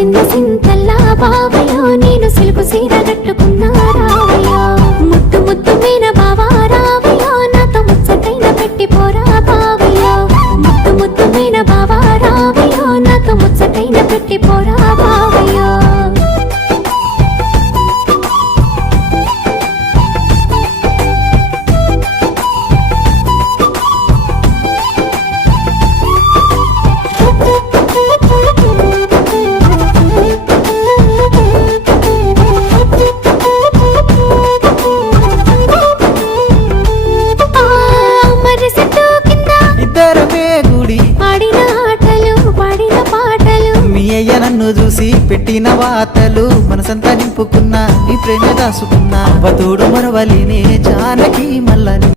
మురిసింద సింతల్లా బావయ్యో నేను సిలుకు సీర కట్టుకున్నా రావయ్యో ముద్దు ముద్దు మీన బావా రావయ్యో నాతో ముచ్చటైన పెట్టి పోరా బావయ్యో ముద్దు ముద్దు మీన బావా రావయ్యో నాతో ముచ్చటైన పెట్టి పోరా బావయ్యో నన్ను చూసి పెట్టిన వాతలు మనసంతా నింపుకున్నా నీ ప్రేమ దాసుకున్నా అవతోడు మరవలినే జానకి మల్లని